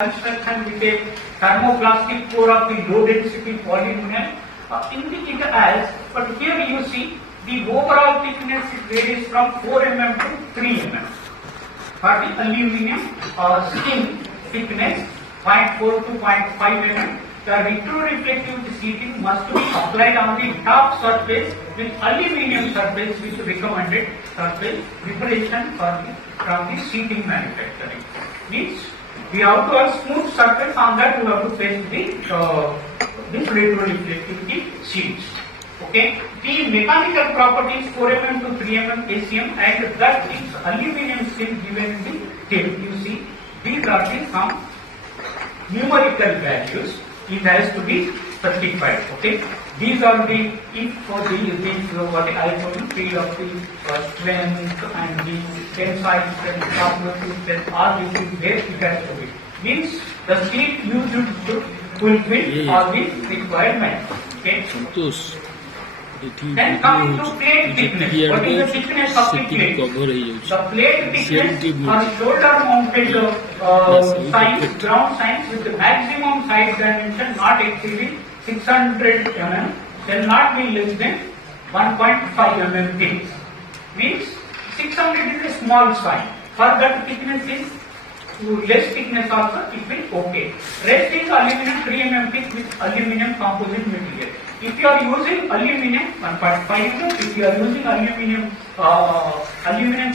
construction with a thermoplastic core of the low density polyvinyl indicate as, but here you see the overall thickness varies from 4 mm to 3 mm. For the aluminium skin thickness 0.4 to 0.5 mm, the retroreflective sheeting must be applied on the top surface with aluminium surface with recommended surface preparation from the sheeting manufacturing. Means we have to have smooth surface, on that we have to paste the retroreflectivity sheets. Okay. The mechanical properties 4 mm to 3 mm ACM and that is aluminium skin given in the table. You see, these are the some numerical values. It has to be certified. Okay. These are the what I told you, field of the strength and the tensile strength, compression strength, all these is there. It has to be. Means the sheet used to fulfill all the requirements. Okay. Then coming to plate thickness. What is the thickness of the plate? The plate thickness are shoulder mounted signs, ground signs with the maximum side dimension not exceeding 600 mm shall not be less than 1.5 mm thick. Means 600 is a small sign. For that thickness is less thickness also it will okay. Rest is aluminum 3 mm thick with aluminum composite material. If you are using aluminum 1.5 mm, if you are using aluminum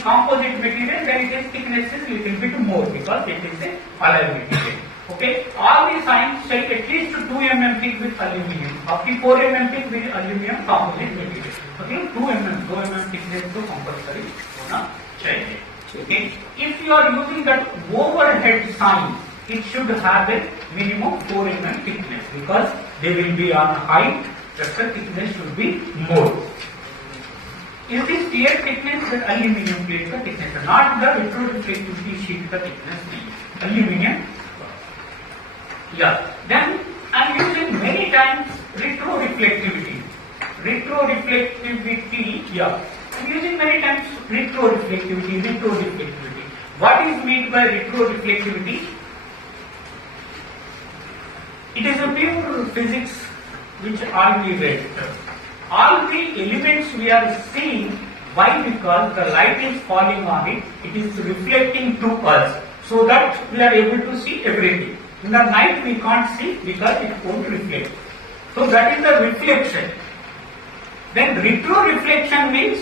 composite material, then its thickness is little bit more because it is a alloy material. Okay, all the signs say at least 2 mm thick with aluminum, up to 4 mm thick with aluminum composite material. Okay, 2 mm thickness to compulsory होना चाहिए. Okay, if you are using that overhead sign, it should have a minimum 4 mm thickness because they will be on height. The thickness should be more. Is this clear thickness with aluminum plate the thickness, not the retroreflectivity sheet the thickness. Aluminum. Yeah. Then I am using many times retroreflectivity. Retroreflectivity. Yeah. I am using many times retroreflectivity. What is meant by retroreflectivity? It is a pure physics which all we read. All the elements we are seeing, why? Because the light is falling on it, it is reflecting to us, so that we are able to see everything. In the night we can't see because it won't reflect. So that is the reflection. Then retroreflection means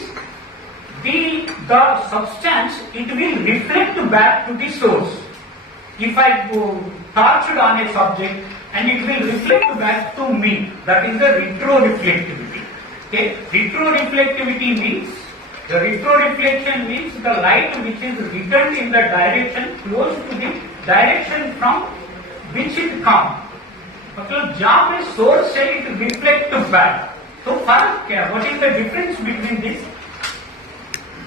the substance, it will reflect back to the source. If I go torched on a subject and it will reflect back to me, that is the retroreflectivity. Okay, retroreflectivity means, the retroreflection means the light which is returned in the direction close to the direction from which it comes. मतलब जहाँ पे source है it reflects back. तो फर्क क्या? What is the difference between this?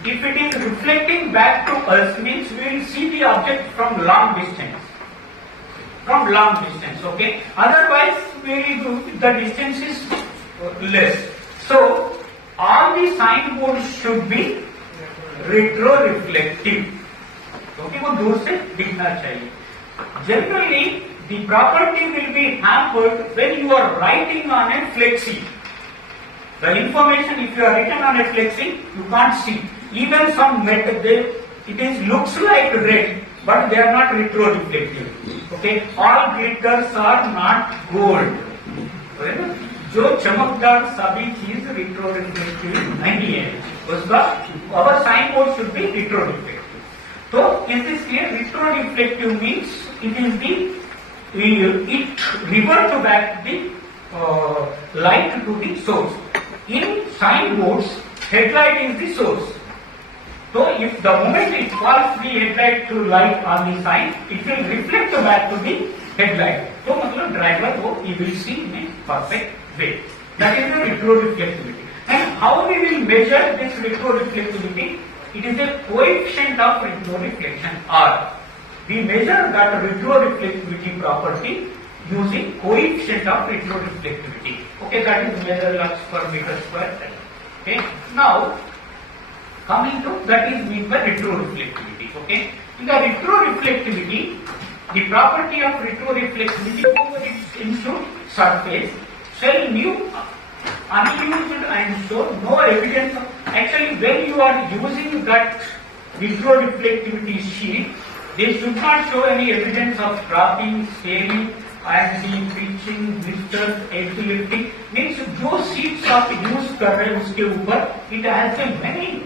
If it is reflecting back to us, means we will see the object from long distance. From long distance, okay. Otherwise, the distance is less. So, all the signboards should be retroreflective. Okay, वो दूर से दिखना चाहिए. Generally, the property will be hampered when you are writing on a flexi. The information, if you are written on a flexi, you can't see. Even some metal, it looks like red, but they are not retroreflective. Okay, all glitters are not gold. जो चमकदार सभी चीज retroreflective नहीं है, उसका our signboard should be retroreflective. So is this clear? Retroreflective means it revert back the light to the source. In signboards, headlight is the source. So if the moment it falls the headlight to light on the sign, it will reflect back to the headlight. So मतलब driver he will see in a perfect way. That is the retroreflectivity. And how we will measure this retroreflectivity? It is a coefficient of retroreflection R. We measure that retroreflectivity property using coefficient of retroreflectivity. Okay, that is measure lux per meter square. Okay, now coming to that is meant by retroreflectivity. Okay, in the retroreflectivity The property of retroreflectivity over its insured surface shall new unused and show no evidence of, actually when you are using that retroreflectivity sheet, they should not show any evidence of dropping, scaling and the pitching, blisters, edge lifting. Means जो sheets of use कर रहे हैं उसके ऊपर it has a many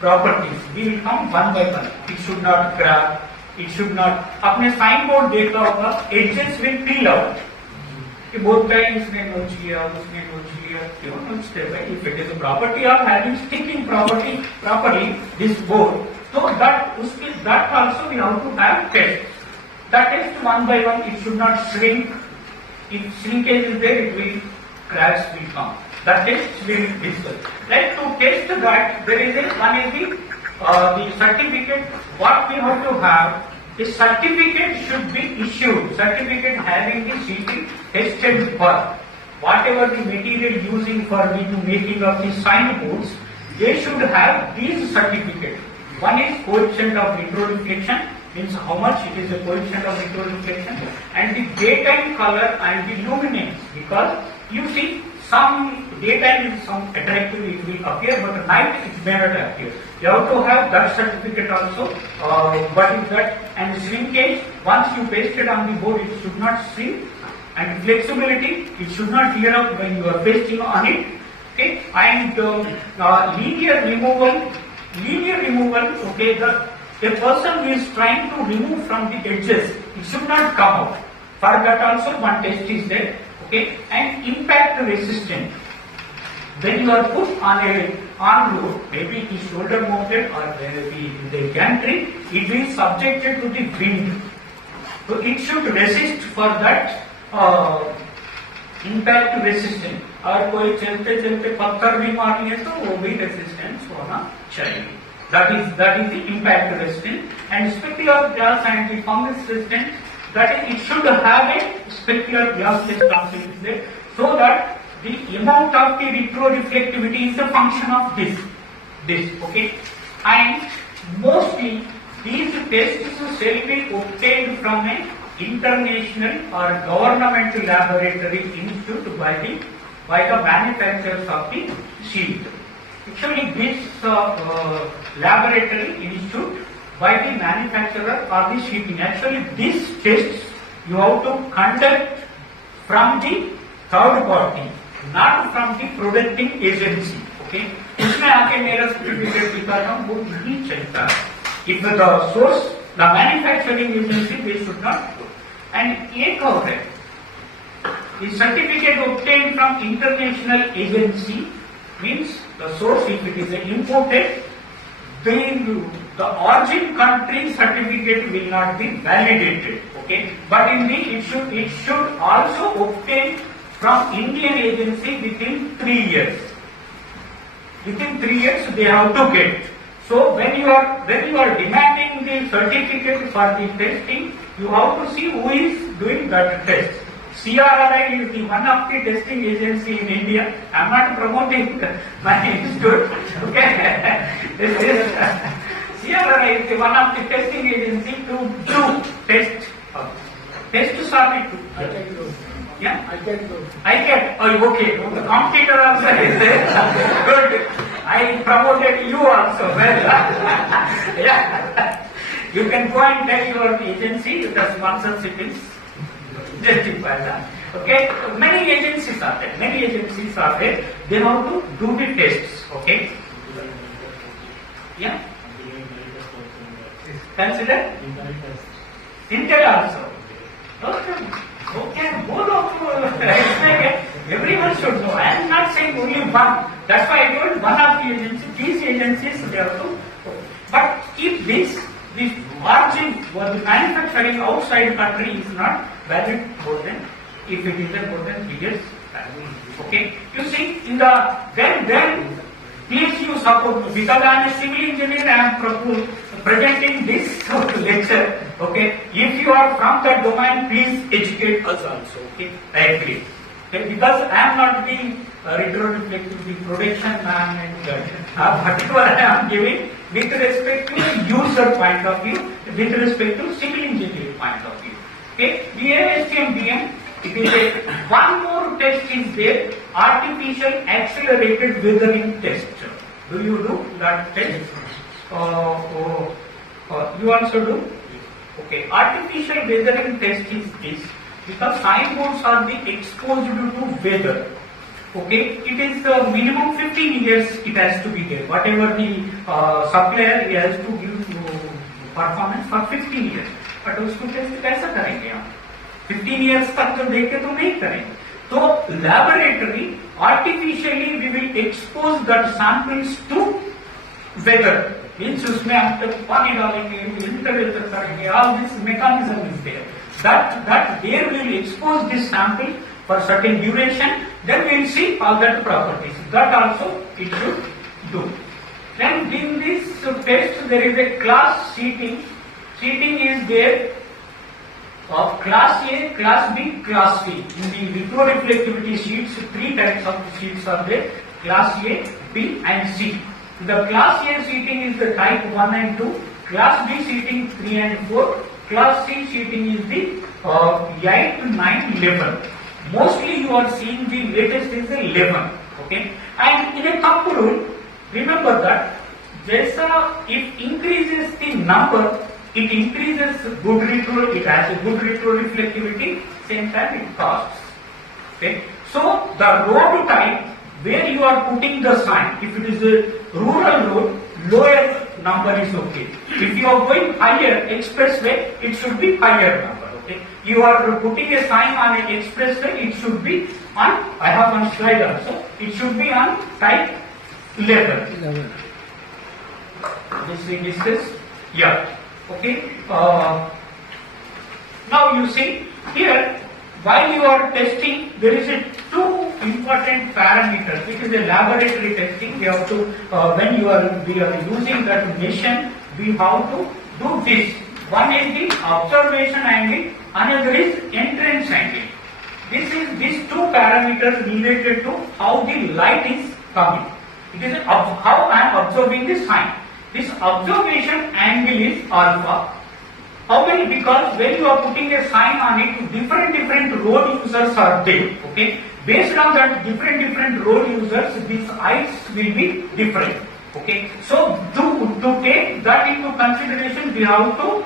properties. We will come one by one. It should not crack. It should not. आपने sign board देखा होगा, edges will peel out. कि बोलता है इसने नोच लिया, उसने नोच लिया, क्यों नोचते हैं? If it is a property of having sticking properly this board, so that also we have to have tests. That test one by one. It should not shrink. If shrinkage is there, it will cracks will come. That test we will discuss. Like to test that, there is one is the certificate. What we have to have. A certificate should be issued. Certificate having the sheeting tested for whatever the material using for the making of the signboards. They should have these certificates. One is coefficient of retroreflection, means how much it is a coefficient of retroreflection, and the daytime color and the luminance. Because you see, some daytime is some attractive, it will appear, but at night it may not appear. You have to have that certificate also. What is that? And shrinkage, once you paste it on the board, it should not shrink. And flexibility, it should not tear up when you are pasting on it. Okay? And linear removal. Okay, a person who is trying to remove from the edges, it should not come out. For that also one test is there. Okay, and impact resistant. When you are put on a on-road, maybe it is shoulder mounted or maybe the gantry, it is subjected to the wind. So it should resist for that impact resistant. और कोई चलते चलते पत्थर भी मार लिए तो वो भी रेसिस्टेंस होना चाहिए. That is the impact resistant. And specular gas and the fungus resistant. That is, it should have a specular gas transmission so that the amount of the retroreflectivity is a function of this. Okay, and mostly these tests shall be obtained from an international or governmental laboratory institute by the manufacturers of the sheet. Actually, this laboratory institute by the manufacturer or the sheeting. Actually, these tests you have to conduct from the third party, not from the producing agency. Okay, इसमें आके मेरा certificate दिखाता हूँ वो नहीं चलता. If the source, the manufacturing agency, they should not do. And एक और है, the certificate obtained from international agency means the source, if it is imported, then the origin country certificate will not be validated. Okay, but in the it should also obtain from Indian agency within 3 years. Within 3 years they have to get. So when you are demanding the certificate for the testing, you have to see who is doing that test. CRRI is the one of the testing agency in India. I am not promoting my institute. Okay, this is CRRI is the one of the testing agency to do test. Test submit. I can do. Yeah, I can do. I can. Oh, okay. The competitor also is there. Good. I promoted you also. Well, yeah. You can go and tell your agency the sponsorship is justified. Okay. Many agencies are there. They have to do the tests. Okay. Yeah. Consider Intel also. Okay, both of everyone should know. I am not saying only one. That's why I told one of the agencies. These agencies they have to. But if the origin or the manufacturing outside country is not valid more than, if it is more than 3 years. Okay, you see in the then please you support me because I am a civil engineer. I am presenting this lecture. Okay, if you are from that domain, please educate us also. Okay, I agree. Okay, because I am not the retroreflective, the production man, and whatever I am giving with respect to user point of view, with respect to civil engineering point of view. Okay, BASTM, it is a one more test is there, artificial accelerated weathering test. Do you do that test? You also do? Okay, artificial weathering test is this, because signboards are the exposed to weather. Okay, it is minimum 15 years it has to be there. Whatever the supplier he has to give performance for 15 years. But उसको test कैसा करेंगे हम 15 years तक तो देखे तो नहीं करेंगे. तो laboratory artificially we will expose that samples to weather means उसमें हम तक पानी डालेंगे इंटरवेटर करेंगे all this mechanism is there that there will expose this sample for certain duration then we will see all that properties that also it should do. Then in this test there is a class seating. Seating is there of class A, class B, class C. In the retroreflectivity sheets, 3 types of sheets are there: class A, B, and C. The class A seating is the type 1 and 2. Class B seating 3 and 4. Class C seating is the 8, 9, 11. Mostly you are seeing the latest is the 11. Okay, and in a thumb rule, remember that जैसा if increases the number, it increases good retro, it has a good retroreflectivity, same time it costs. Okay, so the road type where you are putting the sign, if it is a rural road, lower number is okay. If you are going higher expressway, it should be higher number. Okay, you are putting a sign on an expressway, it should be on, I have one slide also, it should be on type 11. This we discussed. Yeah. Okay. Now you see here, while you are testing, there is a 2 important parameters. It is a laboratory testing. We have to when we are using that machine, we have to do this. One is the observation angle, another is entrance angle. These 2 parameters related to how the light is coming. It is how I am observing the sign. This observation angle is alpha. How many? Because when you are putting a sign on it, different road users are there. Okay, based on that different road users, these eyes will be different. Okay, so to take that into consideration, we have to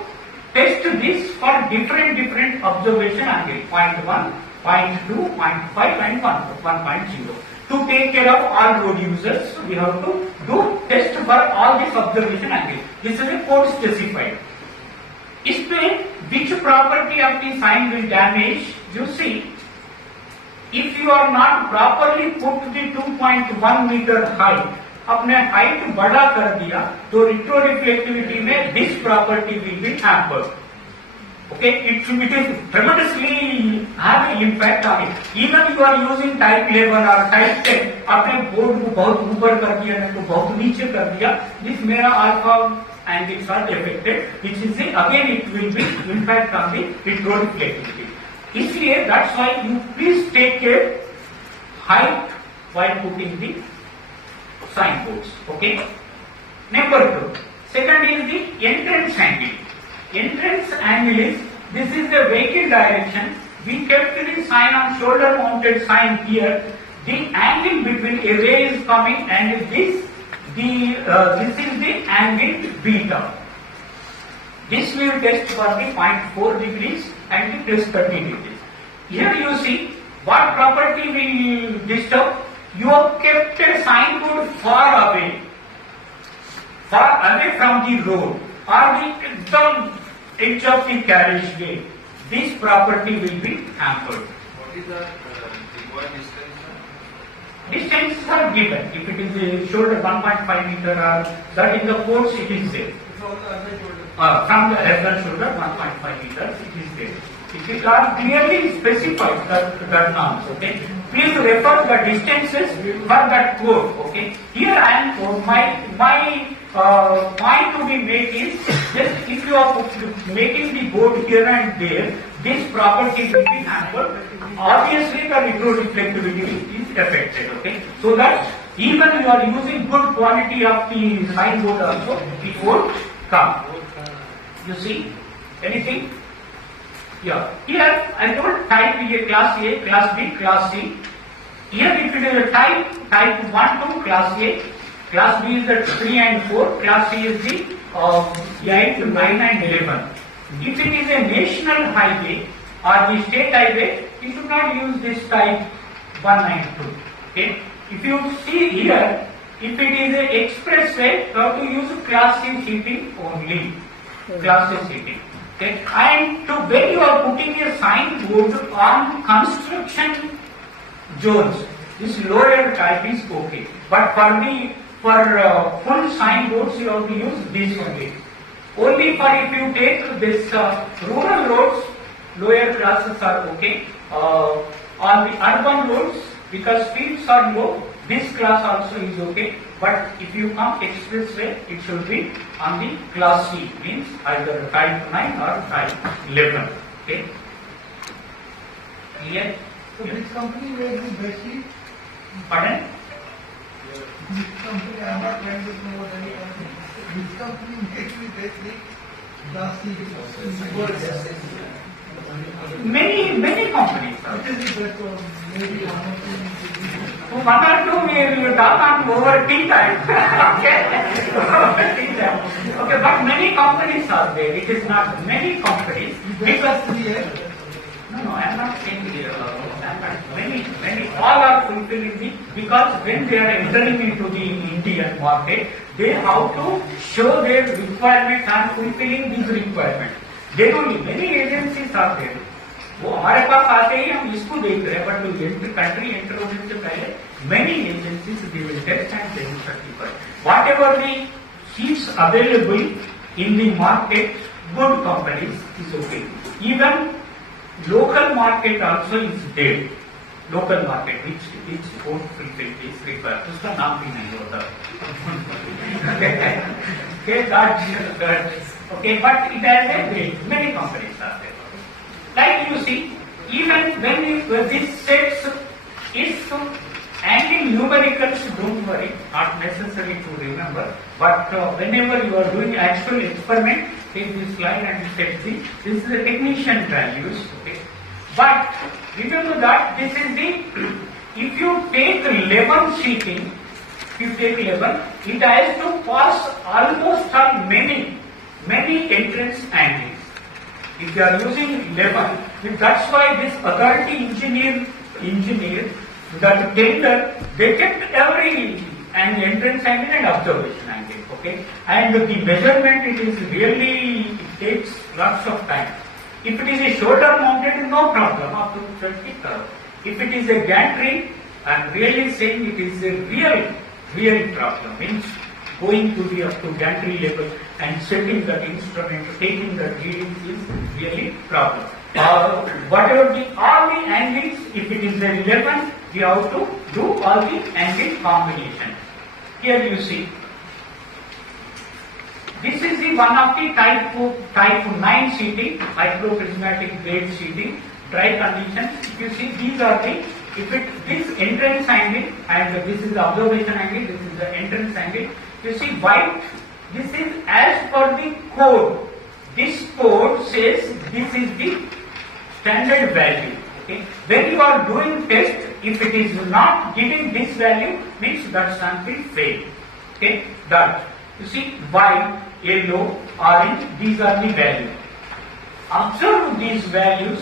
test this for different observation angle. 0.1, 0.2, 0.5, and 1.0. To take care of all road users, we have to do test for all these observation angle. This is a code specified. इसमें which property of the sign will damage? You see, if you are not properly put the 2.1 meter height, अपने height बड़ा कर दिया, तो retroreflectivity में this property will be hampered. Okay, it is tremendously have an impact on it. Even you are using type 11 or type 10, आपने board को बहुत ऊपर कर दिया नहीं तो बहुत नीचे कर दिया, this मेरा alpha angles are affected, which is the, again it will be impact on the retroreflectivity. इसलिए that's why you please take care height while putting the signboards. Okay. Number 2. Second is the entrance angle. Entrance angle is, this is the vehicle direction. We kept the sign on shoulder mounted sign here. The angle between a ray is coming and this is the angle beta. This we will test for the 0.4 degrees and the plus 30 degrees. Here you see what property will disturb. You have kept a signboard far away from the road or the edge of the carriageway. This property will be hampered. What is the required distance? Distances are given. If it is a shoulder 1.5 meter or that in the course it is there. From the elbow shoulder 1.5 meters it is there. It are clearly specified that norms. Okay. Please refer the distances for that code. Okay. Here I am my point to be made is just if you are making the board here and there, this property will be hampered. Obviously, the retroreflectivity is affected. Okay, so that even you are using good quality of the signboard also, it won't come. You see anything? Yeah. Here I told type A, class A, class B, class C. Here if it is a type 1 to class A, class B is the 3 and 4, class C is the 8, 9 and 11. If it is a national highway or the state highway, you should not use this type 1 and 2. Okay. If you see here, if it is a expressway, you have to use class C seating only. Class C seating. Okay. And to when you are putting a signboard on construction zones, this lower type is okay. But for full signboards, you have to use this only. Only for if you take this rural roads, lower classes are okay. On the urban roads, because speeds are low, this class also is okay. But if you come expressway, it should be on the class C, means either type 9 or type 11. Okay. Clear? So which company makes the best seat? Pardon? Which company, I am not trying to know what any company. Which company makes the best seat? Class C. Many companies. What is the best one? Maybe one or two. One or two we will talk on over tea time. Okay? Over tea time. Okay, but many companies are there. It is not many companies. Because no, I am not saying many, all are fulfilling the, because when they are entering into the Indian market, they have to show their requirements and fulfilling these requirements. They only, many agencies are there. वो हमारे पास आते ही हम इसको देख रहे हैं, but country enter होने से पहले many agencies they will test and they will certify. Whatever the seats available in the market, good companies is okay. Even local market also is there. Local market which won't fulfill this requirement. उसका नाम भी नहीं होता. Okay, that okay, but it has a great many companies are there. Like you see, even when this sets is to angle numericals, don't worry, not necessary to remember. But whenever you are doing actual experiment, take this slide and set this. This is the technician values. Okay. But remember that this is the, if you take 11 seating, if you take 11, it has to pass almost on many entrance angles. If you are using 11, that's why this authority engineer, that tender, they kept every an entrance angle and observation angle, okay? And the measurement, it is really, it takes lots of time. If it is a shoulder mounted, no problem, up to 30 curve. If it is a gantry, I am really saying it is a real problem, means going to the up to gantry level and setting that instrument, taking that readings is really problem. Whatever all the angles, if it is a 11, we have to do all the angle combination. Here you see, this is the one of the type 9 seating, microprismatic grade seating, dry condition. If you see, these are the, this entrance angle and this is the observation angle, this is the entrance angle. You see white, this is as per the code. This code says this is the standard value. Okay. When you are doing test, if it is not giving this value, means that sample failed. Okay. That. You see white, yellow, orange, these are the values. Observe these values.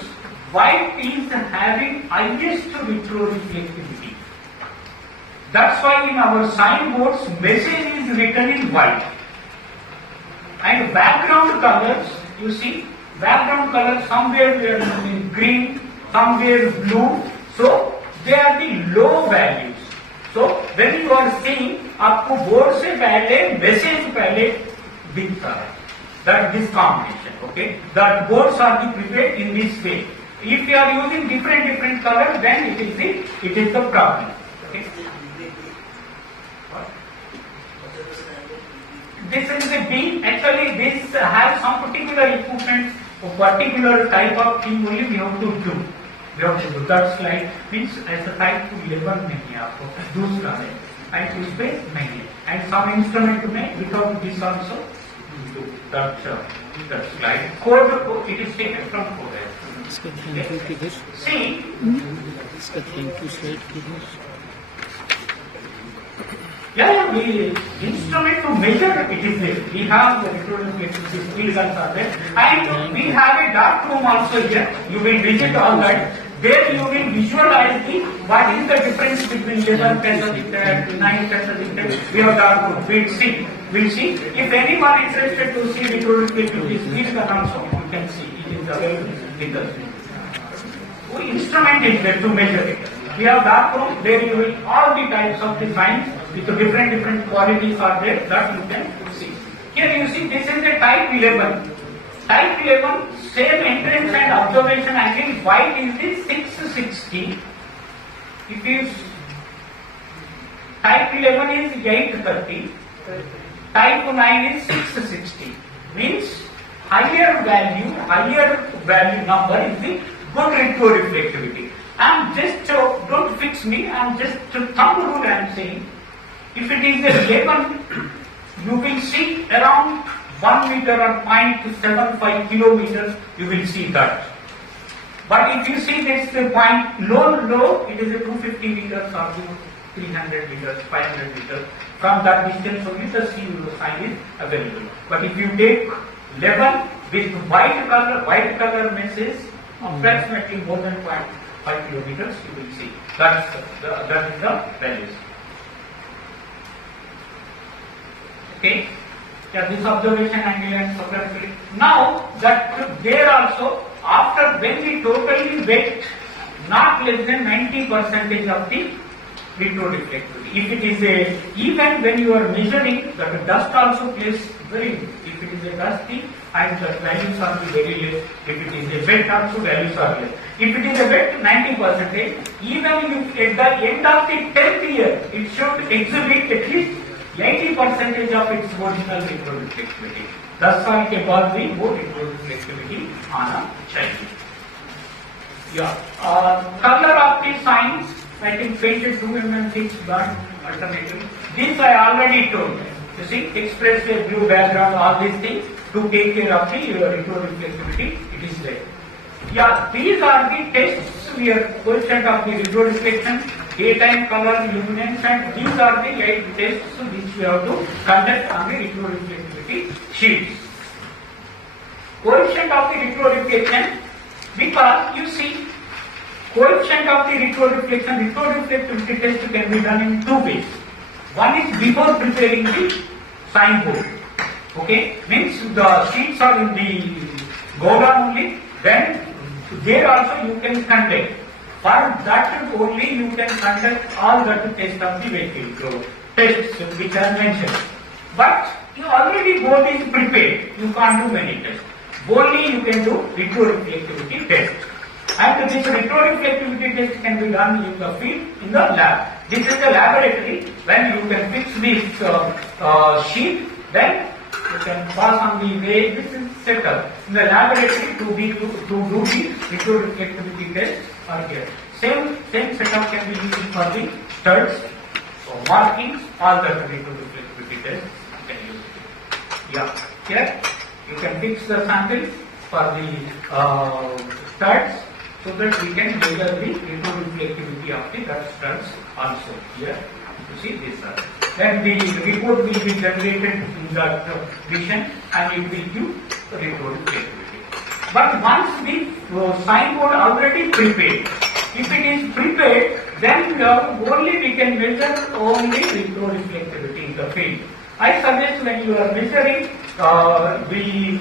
White is having highest retroreflectivity. That's why in our signboards, message is written in white. And background colors, you see, background colors somewhere we are using green, somewhere blue. So they are the low values. So when you are seeing, आपको board से पहले message पहले दिखता है. That this combination, okay. That boards are the prepared in this way. If you are using different colors, then it is the problem. Okay. This is a B. Actually, this has some particular equipment, a particular type of thing only we have to do. We have to do. That slide means as a type 11 नहीं है आपको, दूसरा है. And उस पे नहीं है. And some instrument में without this also do that slide. Code, it is taken from code. इसका थैंक यू किधर, See, इसका थैंक यू स्लाइड किधर? yeah, we instrument to measure it is there. We have the electromagnetic field guns are there, and we have a dark room also here. You will visit all that. There you will visualize the what is the difference between 11 cathodic and 9 cathodic. We have dark room. We'll see. We'll see. If anyone interested to see electromagnetic field gun also, you can see it is available with us. So instrument is there to measure it. We have dark room. There you will all the types of the signs with different qualities are there that you can see. Here you see this is the type 11. Type 11 same entrance and observation angle. White is the 660. If you type 11 is 830. Type 9 is 660. Means higher value number is the good retroreflectivity. I'm just don't fix me. I'm just thumb rule I'm saying. If it is a 11, you will see around 1 meter or 0.75 kilometers, you will see that. But if you see this point low, it is a 250 meters or 300 meters, 500 meters. From that distance only the C sign is available. But if you take 11 with white color message, approximately more than 0.5 kilometers, you will see. That is the values. Okay. Yeah, this observation angle and supplementary. Now that there also, after when we totally wet, not less than 90% of the retroreflectivity. If it is a, even when you are measuring, that dust also plays very, if it is a dusty and the values are very less, if it is a wet also values are less. If it is a wet 90%, even if at the end of the 10th year, it should exhibit at least 80% of its original retroreflectivity. 10 साल के बाद भी वो retroreflectivity आना चाहिए. Yeah. Color of the signs, I think painted 2 mm thick black alternative. This I already told. You see, expressway, blue background, all these things to take care of the retroreflectivity. It is there. Yeah, these are the tests we are coefficient of the retroreflection, daytime color, luminance, and these are the 8 tests which we have to conduct on the retroreflectivity sheets. Coefficient of the retroreflection, because you see, coefficient of the retroreflectivity test can be done in 2 ways. One is before preparing the signboard. Okay, means the sheets are in the Gola only, then there also you can conduct. For that only you can conduct all that test of the vehicle tests which are mentioned. But you already board is prepared. You can't do many tests. Only you can do retroreflectivity test. And this retroreflectivity test can be done in the field, in the lab. This is the laboratory. When you can fix this sheet, then you can pass on the way. This is set up in the laboratory to do the retroreflectivity test are here. Same setup can be used for the studs, markings, all the retroreflectivity tests you can use it. Yeah, here you can fix the samples for the studs so that we can measure the retroreflectivity of the studs also. Here you see this. Then the report will be generated in that vision and it will give retroreflectivity. But once the signboard already prepared, if it is prepared, then only we can measure only retroreflectivity in the field. I suggest when you are measuring, we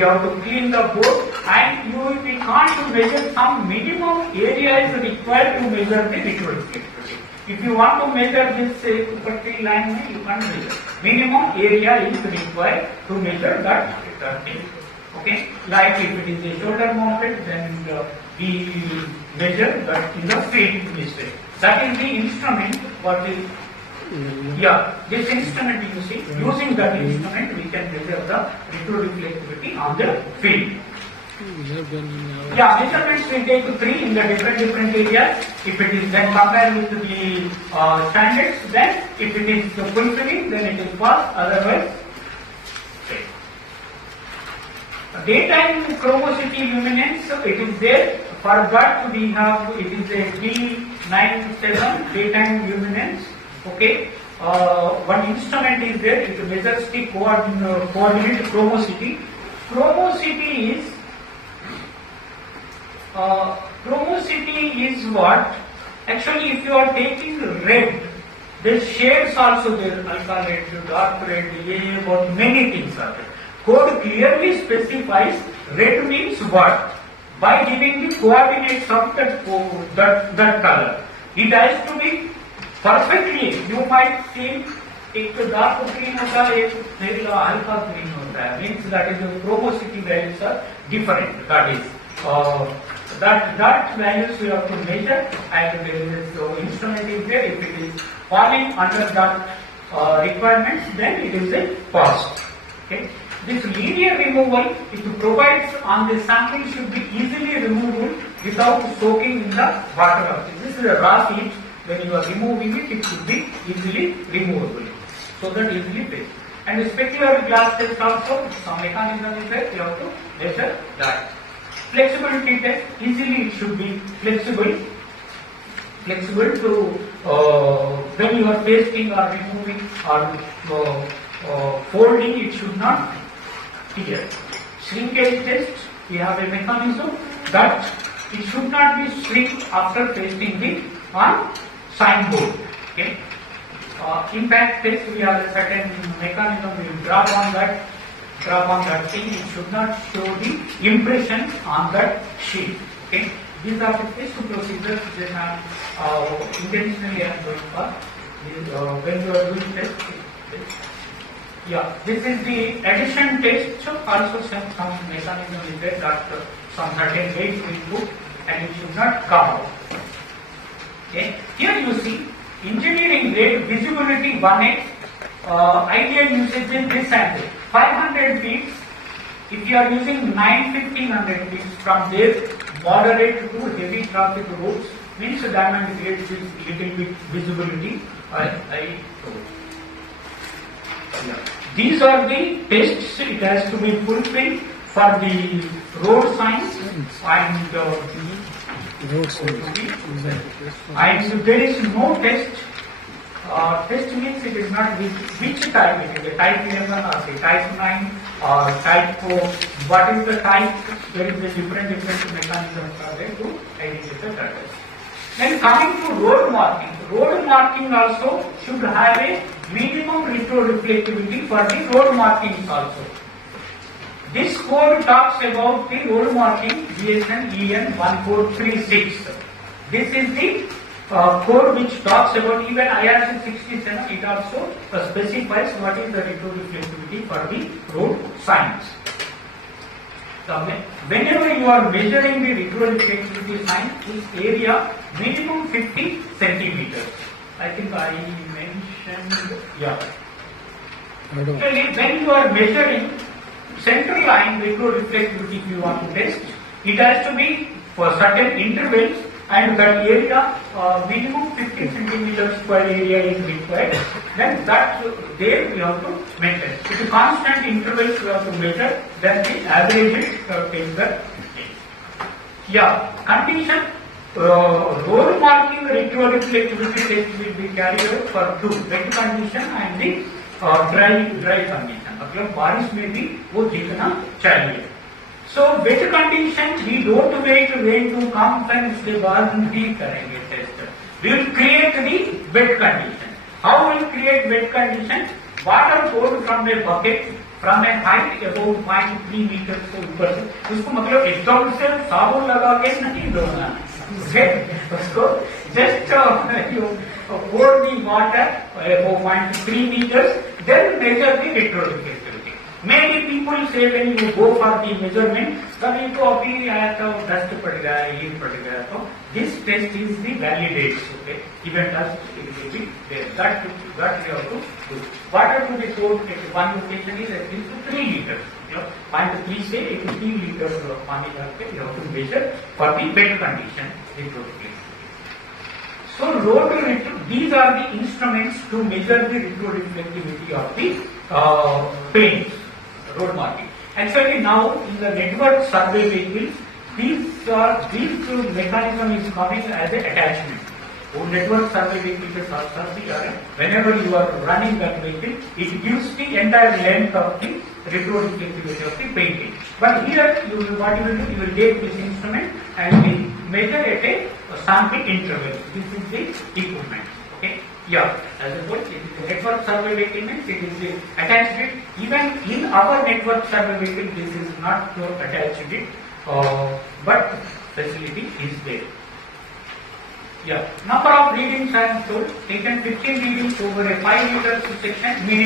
have to clean the board and we can't measure some minimum area is required to measure the retroreflectivity. If you want to measure this Kupatti line, you can't measure. Minimum area is required to measure that thing. Okay, like if it is a shoulder mounted, then we measure that in the field instead. That is the instrument. What is? Yeah, this instrument you see. Using that instrument, we can measure the retroreflectivity on the field. Yeah, measurements we take 3 in the different areas. If it is then compared with the standards, then if it is fulfilling, then it is pass. Otherwise, fail. Daytime chromosity luminance, it is there. For that we have, it is a D97 daytime luminance. Okay. One instrument is there. It measures the coordinate chromosity. Chromosity is what? Actually, if you are taking red, the shades also there, alpha red, dark red, about many things are there. Code clearly specifies red means what? By giving the coordinates of that color. It has to be perfectly. You might think एक dark green होता है, एक alpha green होता है. Means that is the chromosity values are different. That is that values you have to measure, and there is instrument is there. If it is falling under that requirements, then it is a pass. Okay. This linear removal, it provides on the sample should be easily removable without soaking in the water. This is a raw sheet. When you are removing it, it should be easily removable. So that easily fits. And the specular glass test also, some mechanism is there, you have to measure that. Flexibility test, easily it should be flexible to when you are pasting or removing or folding, it should not tear. Shrinkage test, we have a mechanism that it should not be shrink after pasting it on signboard. Okay. Impact test, we have a certain mechanism, we will drop on that thing, it should not show the impression on that sheet. Okay. These are the test procedures that I am intentionally I am going for. When you are doing test. Yeah, this is the addition test. Also some mechanism is there that some certain weight will put and it should not come out. Okay. Here you see engineering grade visibility 1x. Ideal usage is this angle 500 feet. If you are using 1500 feet from there, moderate to heavy traffic roads means diamond grade is little bit visibility. These are the tests. It has to be fulfilled for the road signs and there is no test. Test means it is not which type it is, a type 11 or say type 9 or type 4. What is the type? There is a different mechanisms are there to identify that. Then coming to road marking. Road marking also should have a minimum retroreflectivity for the road markings also. This code talks about the road marking GSN EN 1436. This is the code which talks about even IRC 67. It also specifies what is the retroreflectivity for the road signs. So whenever you are measuring the retroreflectivity sign, this area minimum 50 centimeters. I think I mentioned, yeah. When you are measuring center line retroreflectivity, if you want to test, it has to be for certain intervals, and that area minimum 50 centimeters square area is required. Then that there we have to maintain. If the constant intervals we have to measure, then the average it takes the. Yeah, condition. Road marking retroreflectivity test will be carried out for two, wet condition and the dry condition. मतलब बारिश में भी वो दिखना चाहिए. So wet condition we don't wait rain to come and उसके बाद हम भी करेंगे test. We will create the wet condition. How we will create wet condition? Water poured from a bucket from a height about 0.3 meters से ऊपर से. उसको मतलब एकदम से साबुन लगा के नहीं धोना. उसको just you pour the water about 0.3 meters, then measure the retroreflectivity. Many people say when you go for the measurement, कभी तो अभी आया तो dust पड़ गया, ये पड़ गया तो this test is the validates. Okay, even dust will be there. That you have to do. Water to be poured at one location is at least 3 liters. You know, 0.3 से 3 liters पानी डालके you have to measure for the wet condition retroreflectivity. So these are the instruments to measure the retroreflectivity of the paints, road marking. Actually now in the network survey vehicles, these mechanism is coming as an attachment. वो network survey vehicle के साथ साथ भी आ रहे हैं. Whenever you are running that vehicle, it gives the entire length of the reproducibility of the painting. But here, what you will do, you will take this instrument and we measure at a sample interval. This is the equipment. Okay. Yeah, as a whole, it is a network survey vehicle means it is attached it. Even in our network survey vehicle, this is not attached it, but facility is there. Yeah, number of readings I am told, taken 15 readings over a 5 meter section minimum.